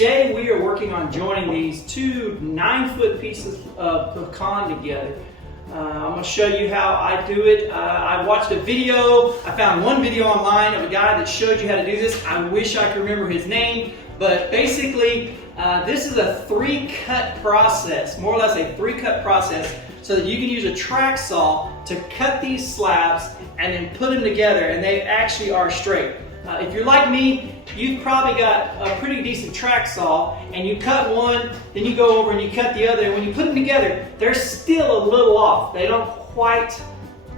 Today we are working on joining these two 9-foot pieces of pecan together. I'm going to show you how I do it. I watched a video. I found one video online of a guy that showed you how to do this. I wish I could remember his name, but basically this is a 3-cut process, more or less a 3-cut process, so that you can use a track saw to cut these slabs and then put them together, and they actually are straight. If you're like me, you've probably got a pretty decent track saw, and you cut one, then you go over and you cut the other, and when you put them together, they're still a little off. They don't quite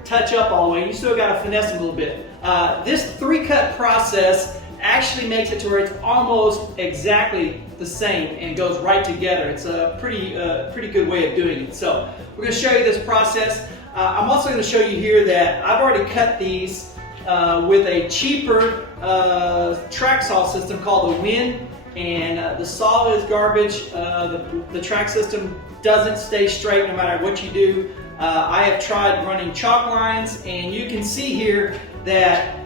touch up all the way. You still got to finesse them a little bit. This 3-cut process actually makes it to where it's almost exactly the same and goes right together. It's a pretty good way of doing it. So we're going to show you this process. I'm also going to show you here that I've already cut these with a cheaper track saw system called the Wind, and the saw is garbage. The track system doesn't stay straight no matter what you do. I have tried running chalk lines, and you can see here that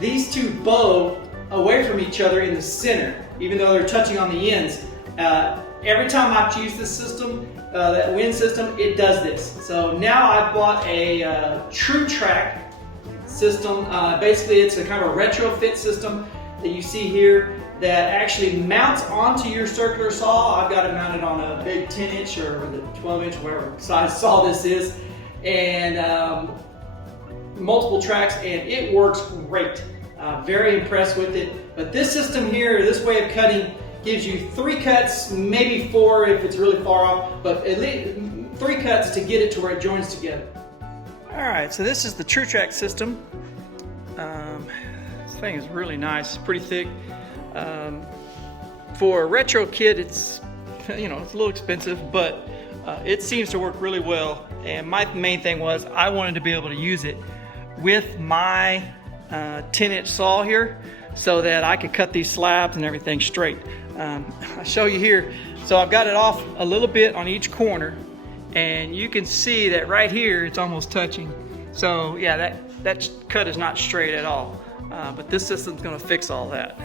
these two bow away from each other in the center, even though they're touching on the ends. Every time I've used this system, that Wind system, it does this. So now I've bought a True Trac system. Basically it's a kind of a retrofit system that you see here that actually mounts onto your circular saw. I've got it mounted on a big 10-inch or the 12-inch, whatever size saw this is, and multiple tracks, and it works great. Very impressed with it. But this system here, this way of cutting, gives you 3 cuts, maybe 4 if it's really far off, but at least 3 cuts to get it to where it joins together. Alright, so this is the True Trac system. This thing is really nice, pretty thick. For a retro kit, it's it's a little expensive, but it seems to work really well. And my main thing was I wanted to be able to use it with my 10-inch saw here, so that I could cut these slabs and everything straight. I'll show you here. So I've got it off a little bit on each corner, and you can see that right here it's almost touching. So yeah, that cut is not straight at all, but this system's going to fix all that.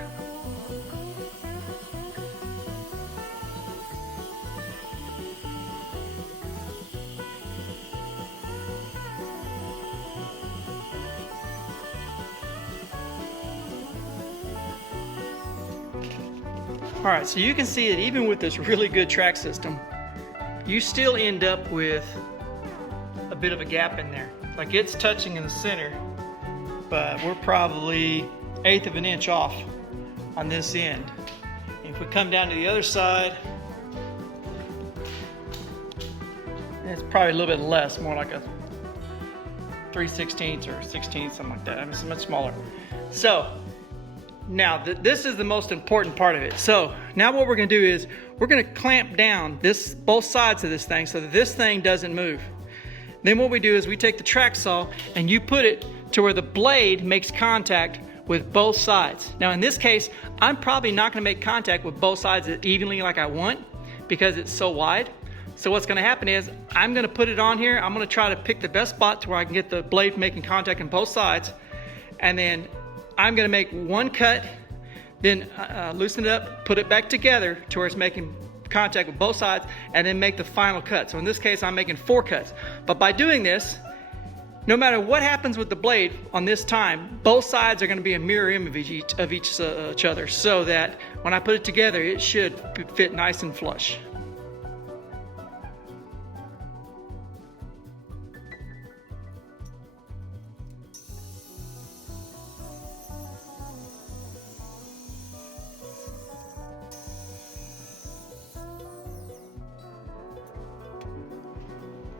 Alright, so you can see that even with this really good track system, you still end up with a bit of a gap in there. Like, it's touching in the center, but we're probably 1/8 of an inch off on this end. And if we come down to the other side, it's probably a little bit less, more like a 3/16 or 16, something like that. I mean, it's much smaller. So now this is the most important part of it. So now what we're going to do is we're going to clamp down both sides of this thing so that this thing doesn't move. Then what we do is we take the track saw and you put it to where the blade makes contact with both sides. Now in this case, I'm probably not going to make contact with both sides evenly like I want because it's so wide. So what's going to happen is I'm going to put it on here. I'm going to try to pick the best spot to where I can get the blade making contact on both sides, and then I'm going to make one cut, then loosen it up, put it back together to where it's making contact with both sides, and then make the final cut. So in this case, I'm making 4 cuts. But by doing this, no matter what happens with the blade on this time, both sides are going to be a mirror image of each other, so that when I put it together, it should fit nice and flush.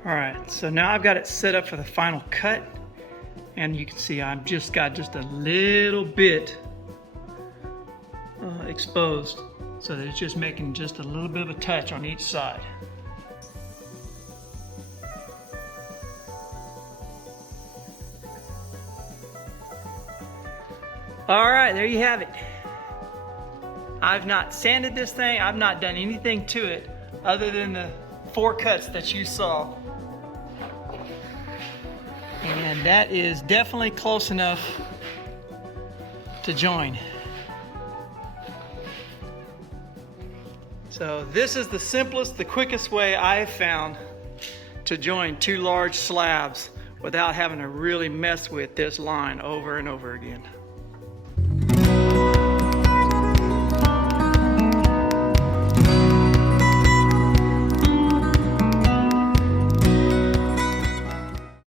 Alright, so now I've got it set up for the final cut, and you can see I've just got just a little bit exposed, so that it's just making just a little bit of a touch on each side. Alright, there you have it. I've not sanded this thing, I've not done anything to it other than the 4 cuts that you saw. And that is definitely close enough to join. So this is the simplest, the quickest way I have found to join two large slabs without having to really mess with this line over and over again.